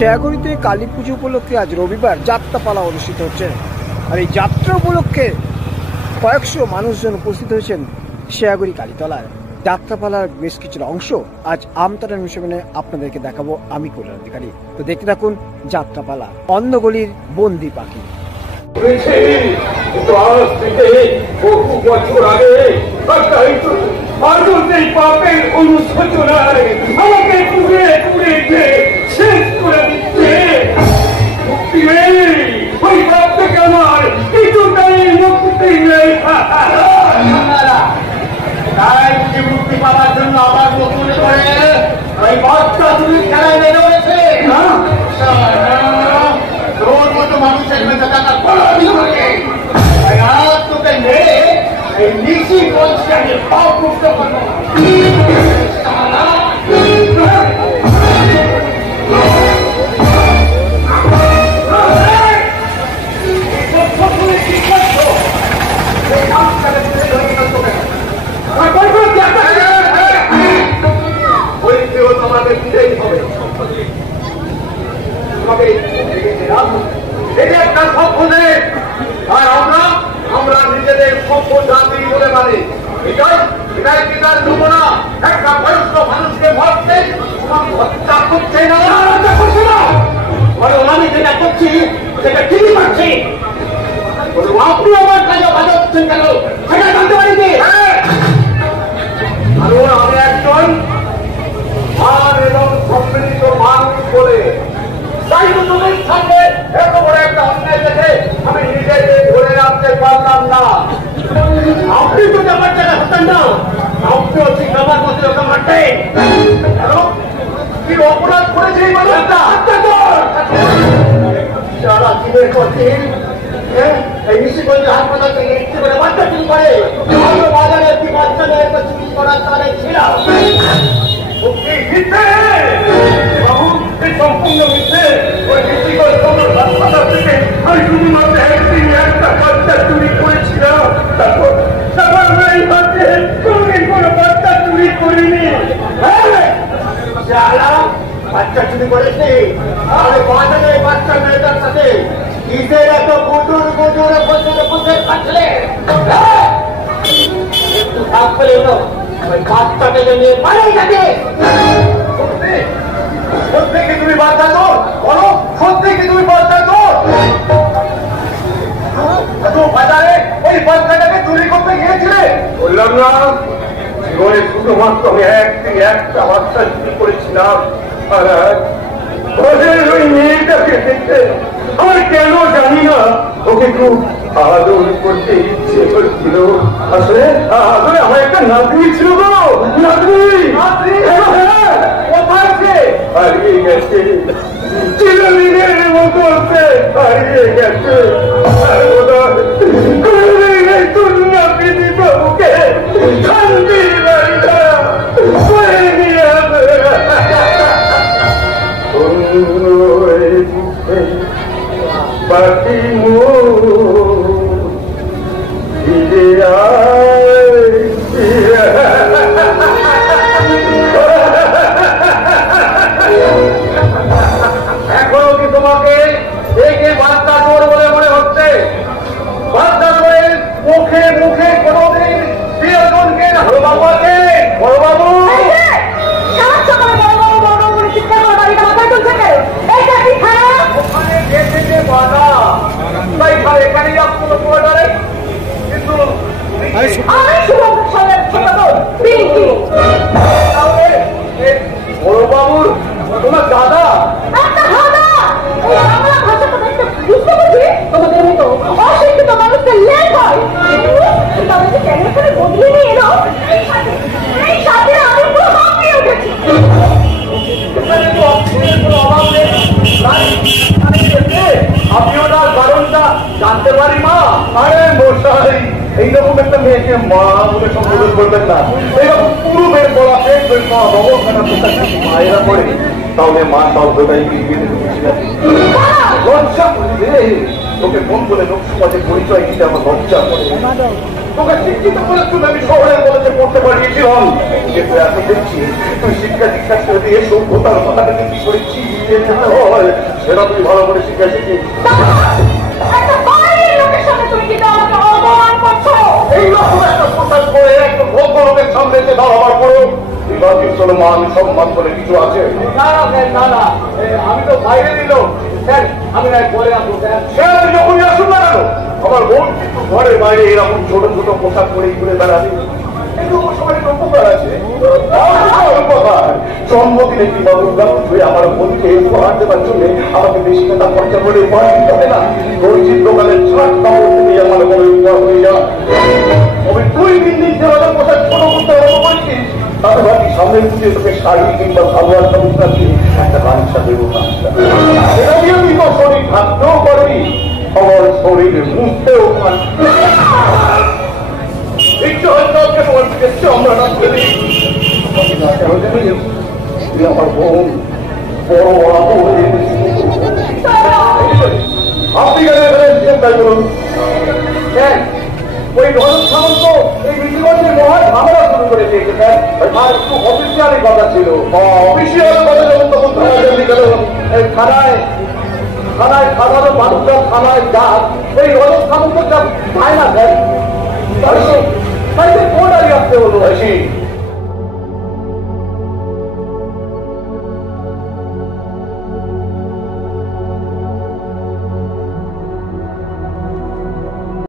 শেয়াগড়িতে কালী পুজো উপলক্ষে আজ রবিবার যাত্রাপালা অনুষ্ঠিত হচ্ছে। আর এই যাত্রা উপলক্ষে কয়েকশো মানুষজন উপস্থিত হয়েছেন শেয়াগড়ি কালীতলায়। যাত্রাপালার বেশ কিছুটা অংশ আজ আমতারা নিউজে আপনাদেরকে দেখাবো আমি কল্যাণ অধিকারী। তো দেখতে থাকুন যাত্রাপালা, অন্ধগলির বন্দি পাখি। বহু বছর আগে পাপের অনুশোচনায় আমাকে পুড়ে পুড়ে শেষ করে দিচ্ছে। মুক্তি নেই, ওই পাপ থেকে আমার কিছুটাই মুক্তি নেই। তাই মুক্তি পাওয়ার জন্য আবার নতুন করে ওই বাচ্চা তুমি খেলায় নেমে রয়েছে। তোর মতো মানুষের মেধা টাকা তোকে মেরে এই নিশি পঞ্চায়েতে পাপ মুক্ত করবো। তোমাকে দিতেই হবে। তোমাকে একটা সভ্য দেশ, আর আমরা নিজেদের সভ্য জাতি বলে মানে এটাই পিতার নমুনা। একটা বয়স্ক মানুষকে মারতে হত্যা করছে না, আমি যেটা করছি সেটা ঠিকই পাচ্ছি। আপনি আমার কাজে বাধা হচ্ছেন কেন সেটা জানতে পারিনি। আমি একজন মান এবং সম্মিলিত মানুষ বলে তাই তোমাদের সামনে এত বড় একটা অন্যায় দেখে আমি নিজেকে ধরে রাখতে পারলাম না। আপনি তো আমার জায়গা হতেন না, আপনিও ঠিক আমার মধ্যে ওকে মারতেন। কি অপরাধ করেছে এই মানুষটা? সারা জীবের করছে এই নিশিগঞ্জ হাসপাতাল থেকে একটি করে বাচ্চা চুরি করে বাজারে একটি বাচ্চা নিয়ে একটা চুরি করার তালে ছিল। সম্পূর্ণ মিথ্যে। ওই নিশিগঞ্জ হাসপাতাল থেকে আমি শুধুমাত্র একদিন একটা বাচ্চা চুরি করেছিলাম। তারপর এই বাচ্চা কোনদিন কোনো বাচ্চা চুরি করিনি। বাচ্চা চুরি করেছে তাহলে বাজারে বাচ্চা মেয়েটার সাথে ঈদের এত গুজুর গুজুর বসে থাকলে একটু থাকবে এলো ওই বাচ্চাটাকে নিয়ে পালিয়ে যাবে। সত্যি কি তুমি বাচ্চা তো বলো, সত্যি কি তুমি বাচ্চা তো বাজারে ওই বাচ্চাটাকে চুরি করতে গিয়েছিলে? বললাম না জীবনে শুধুমাত্র আমি একদিন একটা বাচ্চা চুরি করেছিলাম। আর ওই মেয়েটাকে দেখতে আমার কেন জানি না ওকে খুব আদর করতে ইচ্ছে করছিল। আসলে আমার একটা নাতনি ছিল গো, নাতনি কোথায় হারিয়ে গেছে, চিরদিনের মতো হারিয়ে গেছে। নাতনি বাবুকে শান্তির বাড়িটা করে নিয়ে বাকি এখনো কি তোমাকে দেখে বাচ্চা চোর বলে মনে হচ্ছে? বাচ্চা চোরের মুখে মুখে কোনদিন প্রিয়জনকে হরবাবু আছে, হরবাবু তোমার দাদা তোমাদের মতো অশিক্ষিত মানুষকে লেট হয় বদলে নিয়ে এলো। আমি পুরো হাঁপিয়ে উঠেছি। আপনিও তার কারণটা জানতে পারি মা? আরে মশাই এইরকম একটা মেয়েকে মা বলে সম্বোধন করবেন না। এইরকম পুরুষের বলা মায়েরা করে তাহলে মা শব্দটাই লজ্জা করবে। তোকে ফোন করে লোক সমাজে পরিচয় দিতে আমার লজ্জা করে। তোকে শিক্ষিত করে তুলে আমি শহরের কলেজে পড়তে পাঠিয়েছিলাম, কিন্তু এখন দেখছি তুই শিক্ষা দীক্ষা ছেড়ে দিয়ে সভ্যতার কথাটাকে কি করে চিনিয়ে যেতে হয় সেটা তুই ভালো করে শিক্ষা শিখিস। এইরকম একটা পোশাক পরে একটা ভদ্র লোকের সামনে এসে দাঁড়াবার পরেও বিভাগীর চলো মান সম্মান বলে কিছু আছে? না না স্যার, না না, আমি তো বাইরে দিল স্যার, আমি না পরে আসবো স্যার। স্যার যখনই আসুন না কেন, আমার বোন কিন্তু ঘরের বাইরে এরকম ছোট ছোট পোশাক পরে ঘুরে বেড়াবে, জন্মদিনে কিংবা দুর্গাপুজোয় আমার বোনকে উপহার দেওয়ার জন্য আমাকে বেশি টাকা খরচা করে উপহার দিতে হবে না। দর্জির দোকানের ছাট কাপড় থেকে আমার বড় উপহার হয়ে যায়। তবে তুই দিন যেভাবে পোশাক ছোট করতে আরম্ভ করেছিস তাতে ভাবি সামনের পুজো তোকে শাড়ি কিংবা সালোয়ার কাপড় দিয়ে একটা গামছা দেবো না। এটা দিয়ে তুই তো শরীর থাকতেও পারবি, আমার শরীর মুছতেও পারবি। ইচ্ছে হয়তো আজকে তোমার দিকে আমরা না করে দিই, তুই আমার বোন বড় আপু হয়ে আপনি চিন্তা করুন। ওই রজত সামন্ত এই মিটিগঞ্জের মহান ঝামেলা শুরু করে দিয়েছে স্যার, আর একটু অফিসিয়ালি কথা ছিল। অফিসিয়াল কথা যখন তখন থানায় থানায় সাধারণ মানুষরা থানায় যান, ওই রজত সামন্ত যা যায় না স্যার, তাই তো কোর্ট আগে আসতে হলো।